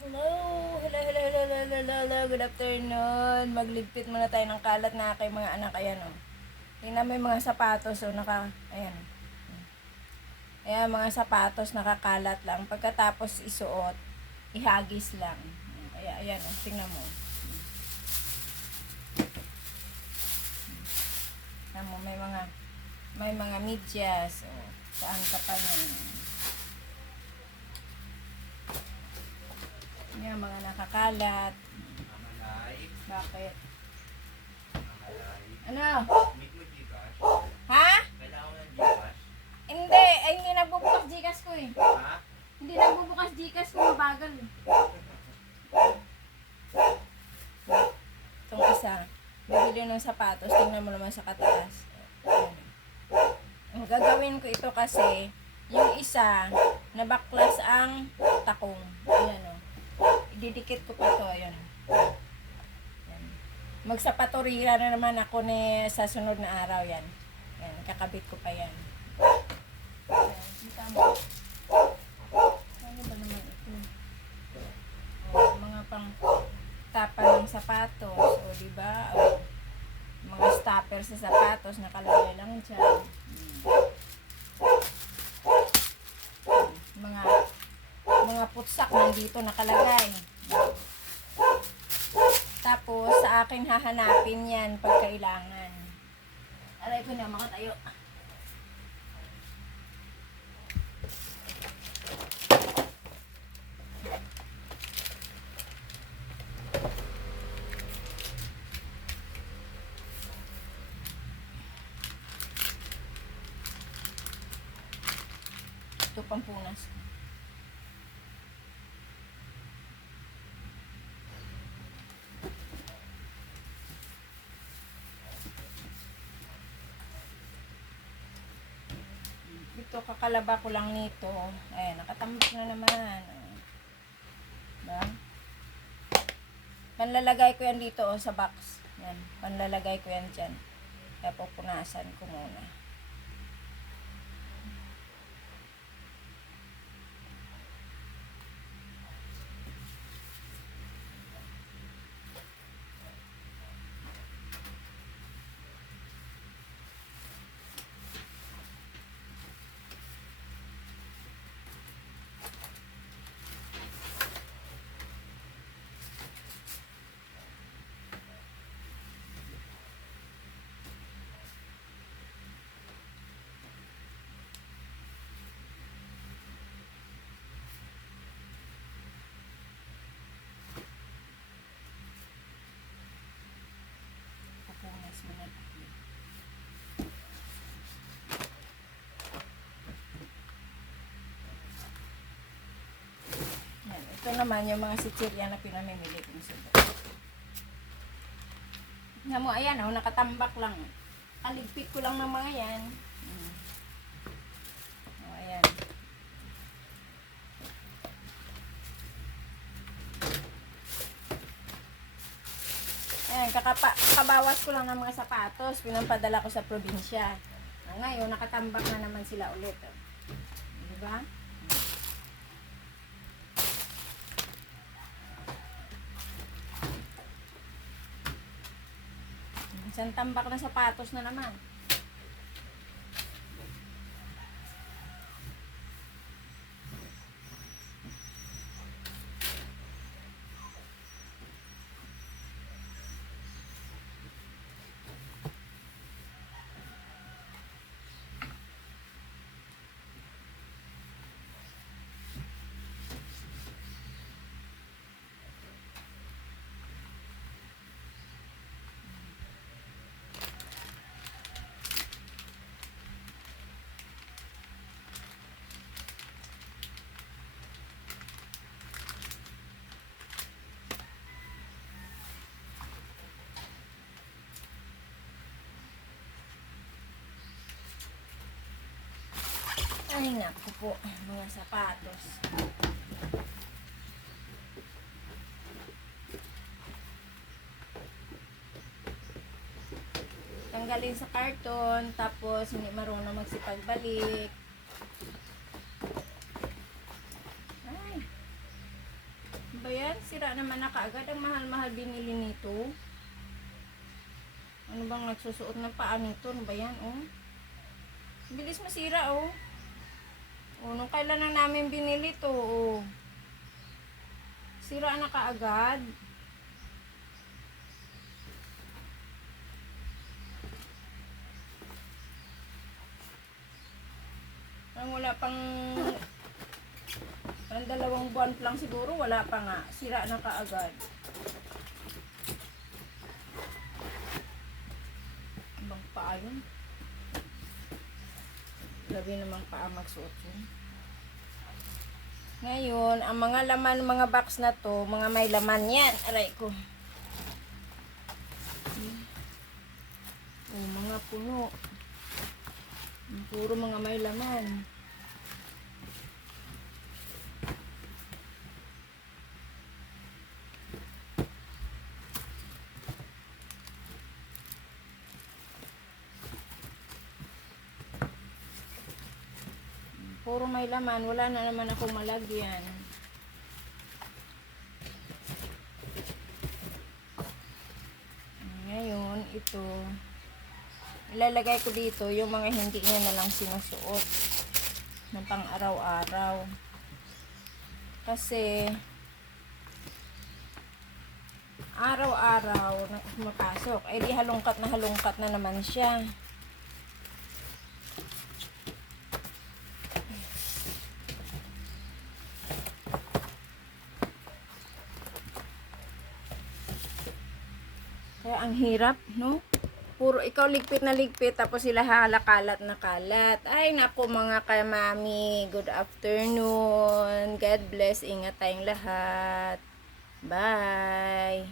Hello, hello, hello, hello, hello, hello, hello, good afternoon. Magligpit muna tayo ng kalat na kay mga anak, ayan o. Tingnan mo yung mga sapatos, o ayan. Ayan, mga sapatos nakakalat lang. Pagkatapos isuot, ihagis lang. Kaya, ayan o, tingnan mo. Tingnan mo, may mga medyas, o. Saan ka pa niyan? Ayan, mga nakakalat. Bakit? Ano? Ha? Hindi, ay hindi nagbubukas Gcash ko eh. Hindi nagbubukas Gcash ko, mabagal eh. Itong isa, bibili ng sapatos, tingnan mo naman sa kataas. Ang gagawin ko ito kasi, yung isa, nabaklas ang takong. Ayan o. Ididikit ko pa ito, ayan. Ayan. Magsapatorira na naman ako sa sunod na araw yan. Ayan, kakabit ko pa yan. Ayan, kita mo. Ano ba naman ito? O, mga pang tapa ng sapatos, o diba? O, mga stopper sa sapatos, nakalagay lang dyan. Mga putsak nandito nakalagay. Tapos, sa akin hahanapin yan pag kailangan. Aray ko na, makatayo. Ito pang punas. Ito, kakalaba ko lang nito. Ayan, nakatambak na naman. Diba? Panlalagay ko yan dito sa box. Yan, panlalagay ko yan dyan. Kaya pupunasan ko muna. Pupunas muna. Yan, ito naman yung mga sitsirya na pinamimili kong subo. Tignan mo, ayan o, nakatambak lang. Kaligpit ko lang ng mga yan. O, ayan. Ayan, kabawas ko lang ng mga sapatos. Pinampadala ko sa probinsya. Ngayon, nakatambak na naman sila ulit. O. Diba? Isang tambak na sapatos na naman. Ay, naku po, mga sapatos. Tanggalin sa karton, tapos hindi marunong magsipagbalik. Ay. Ba yan? Sira naman na kaagad. Ang mahal-mahal binili nito. Ano bang nagsusuot ng paa nito? Ano ba yan? Oh. Bilis masira, oh. Oh, nung kailan na namin binili to, oh. Sira na kaagad. Parang wala pang 2 buwan lang siguro, wala pa nga. Sira na kaagad. Ibang paa yun. Labi namang paa magsuot yun. Ngayon, ang mga laman, mga box na to, mga may laman yan. Aray ko. Oh, mga puno. Puro mga may laman. Puro may laman, wala na naman akong malagyan. Ngayon, ito, ilalagay ko dito yung mga hindi niya na lang sinusuot ng pang araw-araw. Kasi, araw-araw na mapasok, ay di halongkat na naman siya. Kaya ang hirap, no? Puro ikaw ligpit na ligpit, tapos sila halakalat na kalat. Ay, naku mga kamami, good afternoon. God bless, ingat tayong lahat. Bye!